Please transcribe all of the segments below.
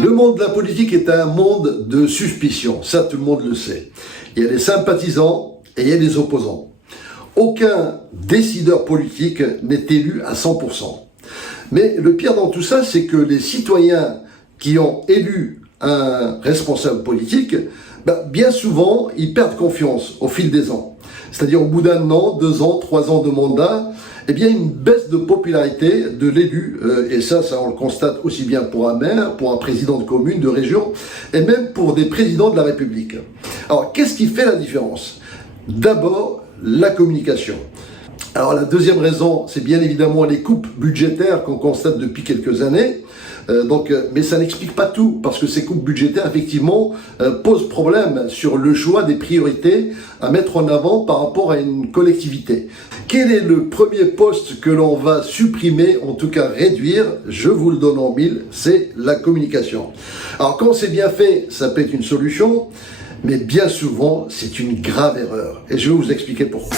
Le monde de la politique est un monde de suspicion, ça tout le monde le sait. Il y a les sympathisants et il y a les opposants. Aucun décideur politique n'est élu à 100%. Mais le pire dans tout ça, c'est que les citoyens qui ont élu un responsable politique, bien souvent, ils perdent confiance au fil des ans. C'est-à-dire au bout d'un an, 2 ans, 3 ans de mandat, une baisse de popularité de l'élu, et ça on le constate aussi bien pour un maire, pour un président de commune, de région, et même pour des présidents de la République. Alors, qu'est-ce qui fait la différence? D'abord, la communication. Alors, la deuxième raison, c'est bien évidemment les coupes budgétaires qu'on constate depuis quelques années. Mais ça n'explique pas tout, parce que ces coupes budgétaires, effectivement, posent problème sur le choix des priorités à mettre en avant par rapport à une collectivité. Quel est le premier poste que l'on va supprimer, en tout cas réduire? Je vous le donne en mille, c'est la communication. Alors, quand c'est bien fait, ça peut être une solution, mais bien souvent, c'est une grave erreur. Et je vais vous expliquer pourquoi.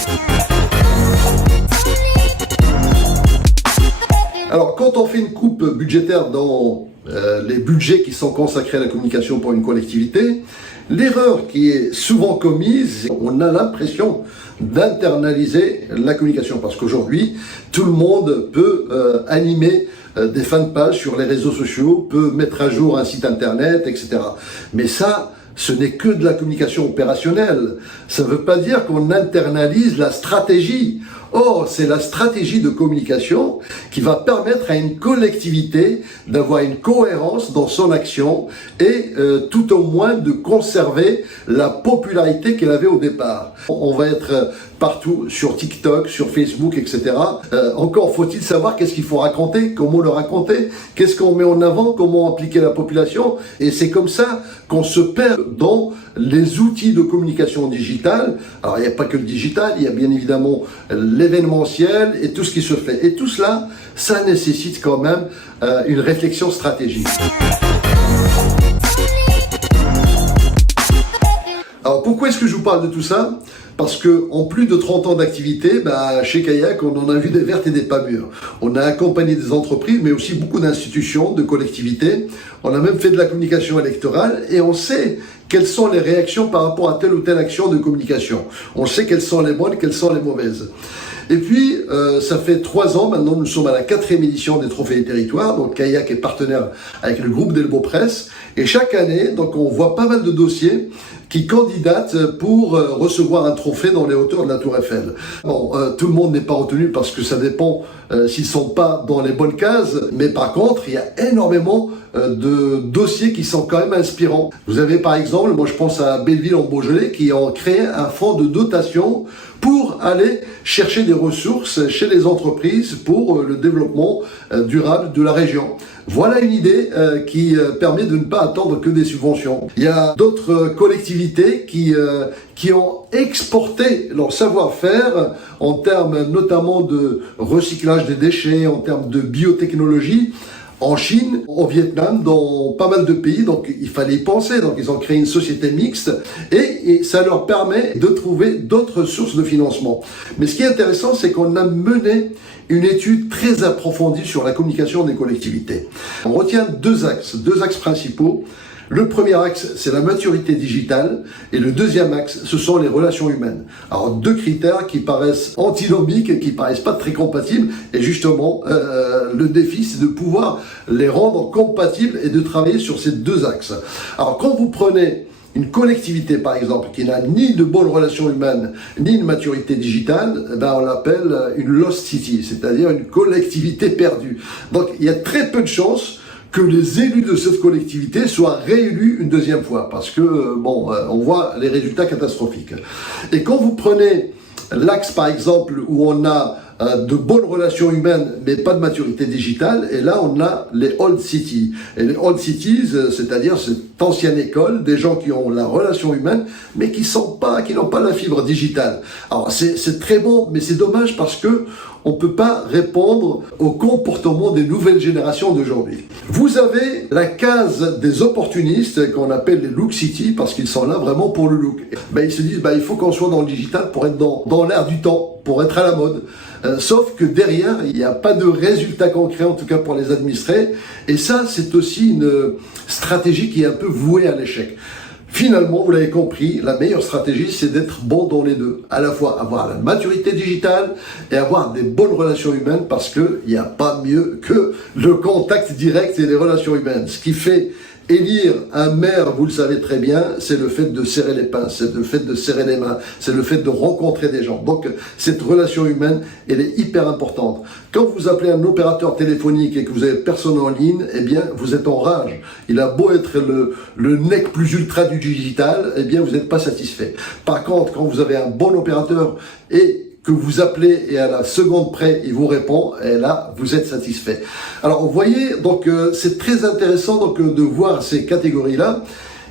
Alors, quand on fait une coupe budgétaire dans les budgets qui sont consacrés à la communication pour une collectivité, l'erreur qui est souvent commise, on a l'impression d'internaliser la communication. Parce qu'aujourd'hui, tout le monde peut animer des fanpages sur les réseaux sociaux, peut mettre à jour un site internet, etc. Mais ça, ce n'est que de la communication opérationnelle. Ça ne veut pas dire qu'on internalise la stratégie. Or, c'est la stratégie de communication qui va permettre à une collectivité d'avoir une cohérence dans son action et tout au moins de conserver la popularité qu'elle avait au départ. On va être partout sur TikTok, sur Facebook, etc. Encore faut-il savoir qu'est-ce qu'il faut raconter, comment le raconter, qu'est-ce qu'on met en avant, comment impliquer la population. Et c'est comme ça qu'on se perd dans les outils de communication digitale. Alors, il n'y a pas que le digital, il y a bien évidemment l'événementiel et tout ce qui se fait. Et tout cela, ça nécessite quand même une réflexion stratégique. Alors, pourquoi est-ce que je vous parle de tout ça? Parce que en plus de 30 ans d'activité, chez Kayak, on en a vu des vertes et des pas mûres. On a accompagné des entreprises, mais aussi beaucoup d'institutions, de collectivités. On a même fait de la communication électorale et on sait quelles sont les réactions par rapport à telle ou telle action de communication. On sait quelles sont les bonnes, quelles sont les mauvaises. Et puis, ça fait 3 ans maintenant, nous sommes à la 4e édition des Trophées des Territoires. Donc, Kayak est partenaire avec le groupe Delbo Presse. Et chaque année, donc, on voit pas mal de dossiers qui candidatent pour recevoir un trophée dans les hauteurs de la Tour Eiffel. Bon, tout le monde n'est pas retenu parce que ça dépend s'ils sont pas dans les bonnes cases. Mais par contre, il y a énormément de dossiers qui sont quand même inspirants. Vous avez par exemple, moi je pense à Belleville en Beaujolais, qui ont créé un fonds de dotation pour aller chercher des ressources chez les entreprises pour le développement durable de la région. Voilà une idée qui permet de ne pas attendre que des subventions. Il y a d'autres collectivités qui ont exporté leur savoir-faire en termes notamment de recyclage des déchets, en termes de biotechnologie, en Chine, au Vietnam, dans pas mal de pays, donc il fallait y penser. Donc ils ont créé une société mixte et ça leur permet de trouver d'autres sources de financement. Mais ce qui est intéressant, c'est qu'on a mené une étude très approfondie sur la communication des collectivités. On retient deux axes principaux. Le premier axe, c'est la maturité digitale, et le deuxième axe, ce sont les relations humaines. Alors, 2 critères qui paraissent antinomiques, qui paraissent pas très compatibles, et justement, le défi, c'est de pouvoir les rendre compatibles et de travailler sur ces 2 axes. Alors, quand vous prenez une collectivité, par exemple, qui n'a ni de bonnes relations humaines, ni une maturité digitale, on l'appelle une lost city, c'est-à-dire une collectivité perdue. Donc, il y a très peu de chances que les élus de cette collectivité soient réélus une deuxième fois, parce que, on voit les résultats catastrophiques. Et quand vous prenez l'axe, par exemple, où on a de bonnes relations humaines, mais pas de maturité digitale, et là, on a les old cities. Et les old cities, c'est-à-dire cette ancienne école, des gens qui ont la relation humaine, mais qui n'ont pas la fibre digitale. Alors, c'est très bon, mais c'est dommage parce que on ne peut pas répondre au comportement des nouvelles générations d'aujourd'hui. Vous avez la case des opportunistes qu'on appelle les look city parce qu'ils sont là vraiment pour le look. Ils se disent il faut qu'on soit dans le digital pour être dans l'air du temps, pour être à la mode. sauf que derrière, il n'y a pas de résultat concret, en tout cas pour les administrés. Et ça, c'est aussi une stratégie qui est un peu vouée à l'échec. Finalement, vous l'avez compris, la meilleure stratégie, c'est d'être bon dans les deux. À la fois avoir la maturité digitale et avoir des bonnes relations humaines, parce qu'il n'y a pas mieux que le contact direct et les relations humaines. Ce qui fait élire un maire, vous le savez très bien, c'est le fait de serrer les pinces, c'est le fait de serrer les mains, c'est le fait de rencontrer des gens. Donc, cette relation humaine, elle est hyper importante. Quand vous appelez un opérateur téléphonique et que vous avez personne en ligne, eh bien, vous êtes en rage. Il a beau être le nec plus ultra du digital, eh bien, vous n'êtes pas satisfait. Par contre, quand vous avez un bon opérateur et que vous appelez et à la seconde près, il vous répond, et là, vous êtes satisfait. Alors, vous voyez, donc, c'est très intéressant donc, de voir ces catégories-là.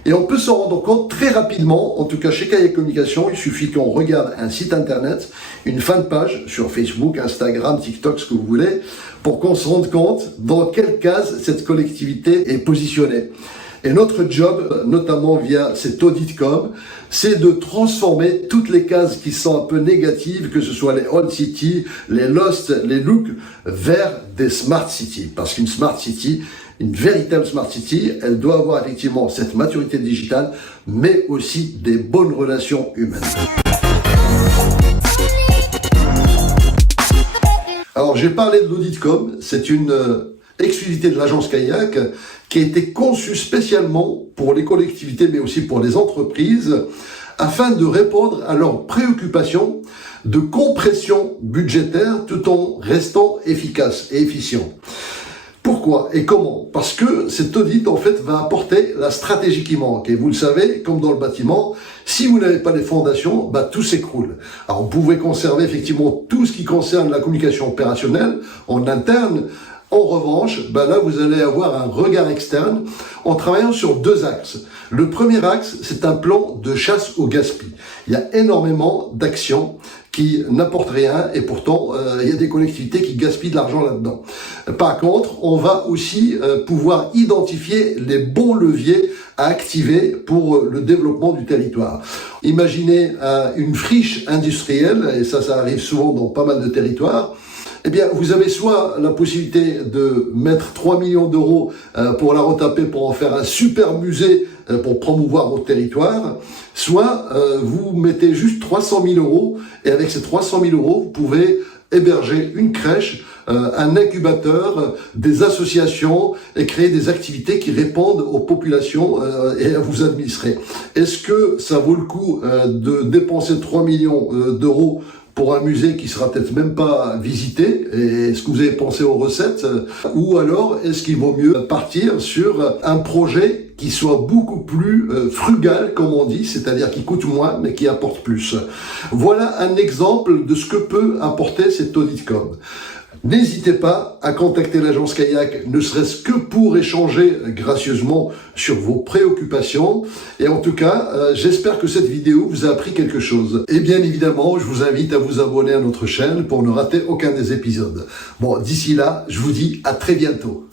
Et on peut s'en rendre compte très rapidement, en tout cas chez Kayak Communication, il suffit qu'on regarde un site internet, une fanpage sur Facebook, Instagram, TikTok, ce que vous voulez, pour qu'on se rende compte dans quelle case cette collectivité est positionnée. Et notre job, notamment via cet audit.com, c'est de transformer toutes les cases qui sont un peu négatives, que ce soit les old city, les lost, les look, vers des smart city. Parce qu'une smart city, une véritable smart city, elle doit avoir effectivement cette maturité digitale, mais aussi des bonnes relations humaines. Alors, j'ai parlé de l'audit.com, c'est une exclusivité de l'agence Kayak qui a été conçue spécialement pour les collectivités mais aussi pour les entreprises afin de répondre à leurs préoccupations de compression budgétaire tout en restant efficace et efficient. Pourquoi et comment? Parce que cet audit, en fait, va apporter la stratégie qui manque. Et vous le savez, comme dans le bâtiment, si vous n'avez pas les fondations, tout s'écroule. Alors, vous pouvez conserver effectivement tout ce qui concerne la communication opérationnelle en interne. En revanche, là, vous allez avoir un regard externe en travaillant sur deux axes. Le premier axe, c'est un plan de chasse au gaspillage. Il y a énormément d'actions qui n'apportent rien et pourtant, il y a des collectivités qui gaspillent de l'argent là-dedans. Par contre, on va aussi pouvoir identifier les bons leviers à activer pour le développement du territoire. Imaginez une friche industrielle, et ça arrive souvent dans pas mal de territoires. Eh bien, vous avez soit la possibilité de mettre 3 millions d'euros pour la retaper, pour en faire un super musée pour promouvoir votre territoire, soit vous mettez juste 300 000 euros et avec ces 300 000 euros, vous pouvez héberger une crèche, un incubateur, des associations et créer des activités qui répondent aux populations et à vous administrer. Est-ce que ça vaut le coup de dépenser 3 millions d'euros pour un musée qui sera peut-être même pas visité? Et est-ce que vous avez pensé aux recettes? Ou alors, est-ce qu'il vaut mieux partir sur un projet qui soit beaucoup plus frugal, comme on dit, c'est-à-dire qui coûte moins, mais qui apporte plus? Voilà un exemple de ce que peut apporter cet audit.com. N'hésitez pas à contacter l'agence Kayak, ne serait-ce que pour échanger gracieusement sur vos préoccupations. Et en tout cas, j'espère que cette vidéo vous a appris quelque chose. Et bien évidemment, je vous invite à vous abonner à notre chaîne pour ne rater aucun des épisodes. Bon, d'ici là, je vous dis à très bientôt.